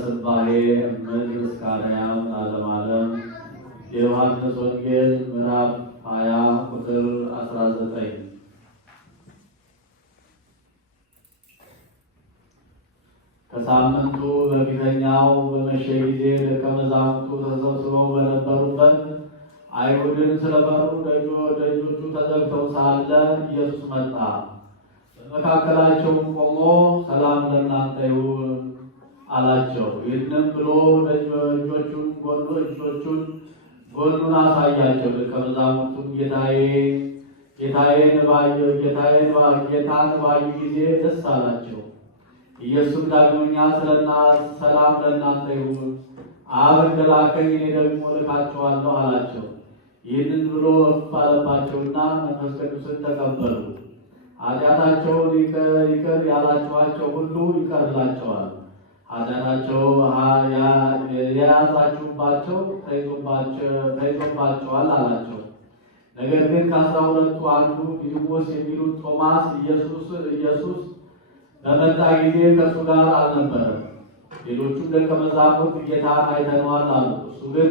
ስባሄ እምድ እስካርያም ለዓለመ ዓለም። የዮሐንስ ወንጌል ምዕራፍ 20 ቁጥር 19። ከሳምንቱ በፊተኛው በመሸ ጊዜ ደቀ መዛሙርቱ ተሰብስበው በነበሩበት አይሁድን ስለፈሩ ደጆቹ ተዘግተው ሳለ ኢየሱስ መጣ። በመካከላቸውም ቆሞ ሰላም ለእናንተ ይሁን አላቸው። ይህንም ብሎ እጆቹን ጎኑን አሳያቸው። ደቀ መዛሙርቱም ጌታን ባዩ ጊዜ ደስ አላቸው። ኢየሱስም ዳግመኛ ሰላም ለእናንተ ይሁን፣ አብ እንደላከኝ እኔ ደግሞ እልካችኋለሁ አላቸው። ይህንን ብሎ እፍ አለባቸውና መንፈስ ቅዱስን ተቀበሉ። ኃጢአታቸውን ይቅር ያላችኋቸው ሁሉ ይቀርላቸዋል፣ ኃጢአታቸው የያዛችሁባቸው ተይዞባቸዋል አላቸው። ነገር ግን ከ12ቱ አንዱ ዲዲሞስ የሚሉት ቶማስ ኢየሱስ በመጣ ጊዜ ከእሱ ጋር አልነበረም። ሌሎቹም ደቀ መዛሙርት ጌታን አይተነዋል አሉ። እሱ ግን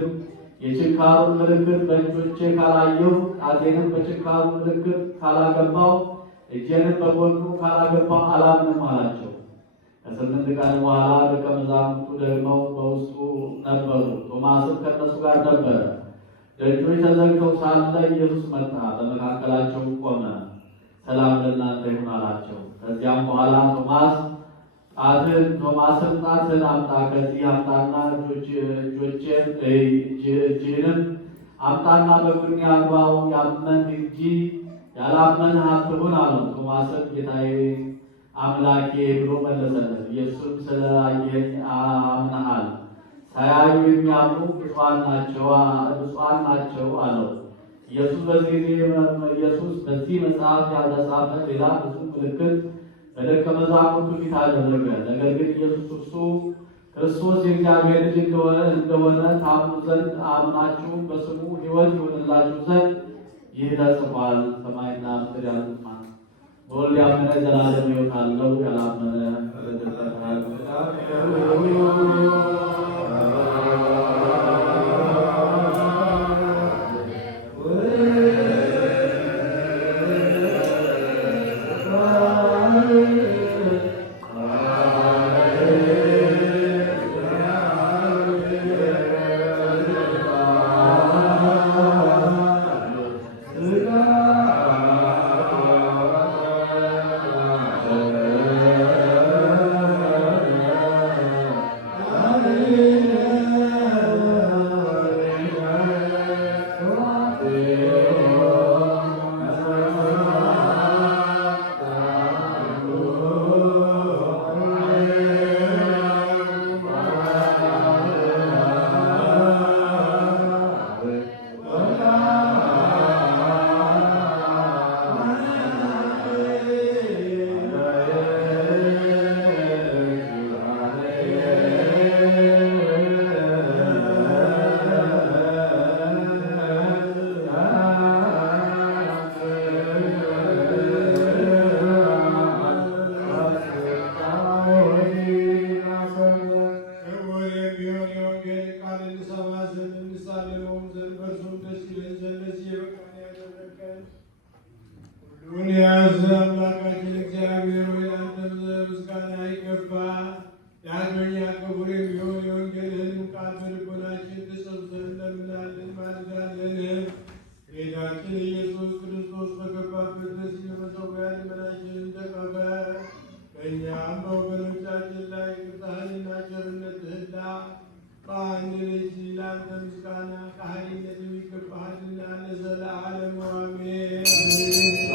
የችንካሩን ምልክት በእጆቼ ካላየሁ፣ ጣቴንም በችንካሩ ምልክት ካላገባሁ፣ እጄንም በጎኑ ካላገባሁ አላምንም አላቸው። ከ8 ቀን በኋላ ደቀ መዛሙርቱ ደግመው በውስጡ ነበሩ። ቶማስም ከእነሱ ጋር ነበረ። ደጆች ተዘግተው ሳለ ኢየሱስ መጣ፣ በመካከላቸው ቆመ። ሰላም ለእናንተ ይሁን አላቸው። ከዚያም በኋላ ቶማስን ጣትህን አምጣ፣ ከዚህ አምጣና እጅህንም አምጣና በጎኔ አግባው፣ ያመንህ እንጂ ያላመንህ አትሁን አለው። ቶማስም ጌታዬ አምላኬ ብሎ መለሰለት። ኢየሱስም ስለ አየኸኝ አምነሃል፣ ሳያዩ የሚያምኑ ብፁዓን ናቸው አለው። ኢየሱስ በዚህ መጽሐፍ ያልተጻፈ ሌላ ብዙ ምልክት በደቀ መዛሙርቱ ፊት አደረገ። ነገር ግን ኢየሱስ እርሱ ክርስቶስ የእግዚአብሔር ልጅ እንደሆነ ታምኑ ዘንድ አምናችሁ በስሙ ሕይወት ይሆንላችሁ ዘንድ ይህ ተጽፏል። ሰማይና ምድር ያሉት በወልድ ያመነ ዘላለም ሕይወት አለው፣ ያላመነ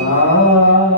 Amen.